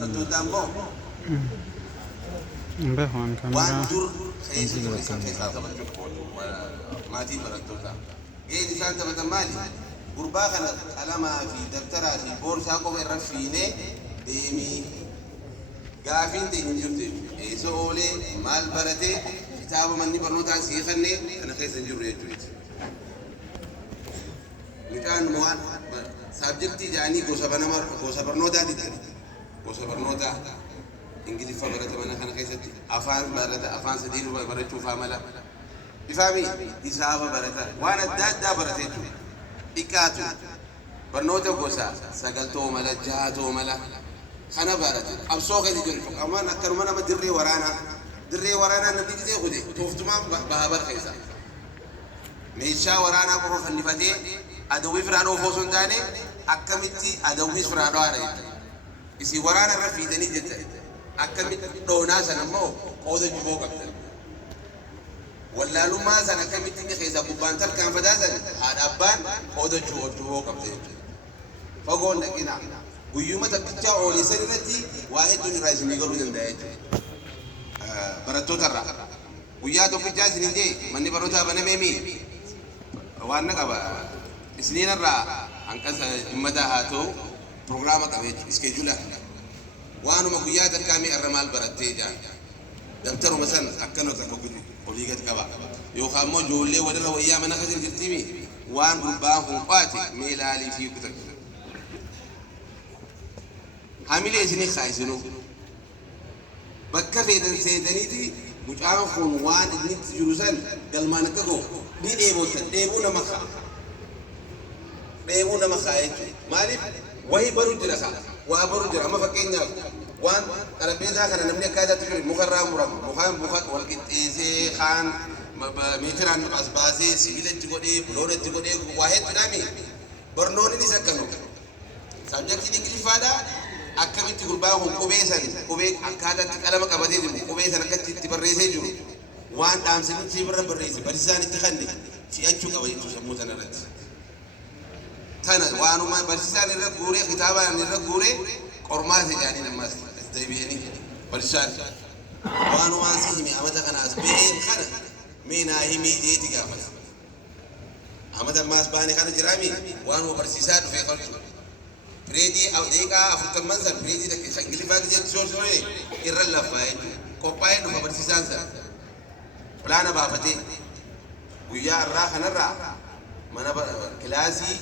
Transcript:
Tutambo Behoan waan kamera dur keessa ture san keessaa taphachuuf oolu maatii barattoota. Gaheen isaan taphatan maali? Gurbaa kana qalamaa fi dabtaraa fi boorsaa qofa irra fiinee deemii gaafiin ta'e hin jirtu jechuudha. Eessa oolee maal baratee kitaaba manni barnootaa siifannee kana keessa hin jirru jechuudha. Midhaan waan saabjektii jedhanii gosa barnootaati jedhani. Gosa barnootaa Ingiliffa barata mana kana keessatti afaan barata afaan sadii barachuuf amala bifaami hisaaba barata waan adda addaa baratee ture dhiqaatu barnoota gosa sagaltoo mala jaatoo mala kana barate qabsoo keessa jiru qamaan akkanuma nama dirree waraanaa namni gisee kude tooftumaan bahabar keessa meeshaa waraanaa qofa fannifatee adawwii firaan oofoo osoo hin taane akkamitti adawwii firaan dho'aadha isi waraana irra fiidanii jetta akkamitti dhoonaa sana immoo qooda juboo qabdan wallaalummaa sana akkamitti inni keessaa gubbaan tarkaanfataa sana haadha abbaan qooda juboo qabda jechuudha fagoon dhaqina guyyuma taphichaa ooleessan irratti waa hedduun irraa isinii garuu danda'a jechuudha barattoota irraa guyyaa tokkichaa isinii jee manni barnootaa banameemi waan na qaba isiniin irraa hanqasa dhimmataa haa ta'u Programa kami schedule waanuma guyyaa takkaamii irra maal barattee jaan dabtaruma san akkanota oliigat qaba yookaan immoo ijoollee walirra wayyaa mana keessa jirtimi waan gurbaan kun qaate meelaalii fi kutan hamilee isinii kaayisinu bakka feetan seetaniiti mucaan kun waan inni jiru san galmaan akka goo ni dheebotan dheebuu nama kaayetu maaliif wahi baru jira sa waa baru jira amma fakkeenyaaf waan xarabeezaa kana namni akkaataatti jiru mukarraa muramu muka wal qixxeessee kaan meetiraan as baasee sibiila itti godhee buloona itti godhee waa hedduudhaami barnoonnis akkanu saabjektiin ingiliffaadha akkamitti gurbaan kun qubee akkaataatti qalama qabatee jiru qubee san akkatti itti barreessee jiru waan dhaamsanitti birra barreesse barsiisaan itti kanne si'achuu qaba jechuu sammuu sana irratti Tana waanuma barsiisaan irra guuree kitaabaan irra guuree qormaata jedhanii namas deebi'anii barsiisaan waanuma si himi amata kanaas ba'een kana meenaa himii jeeti gaafata amata ammaas baane kana jiraami waanuma barsiisaa dhufee qalchu pireedii deeqaa 40 san pireedii takka ingiliffaa jechuun soosoolee irra lafaa qophaa'ee dhufa barsiisaan san pilaana baafatee guyyaa irraa kanarraa mana kilaasii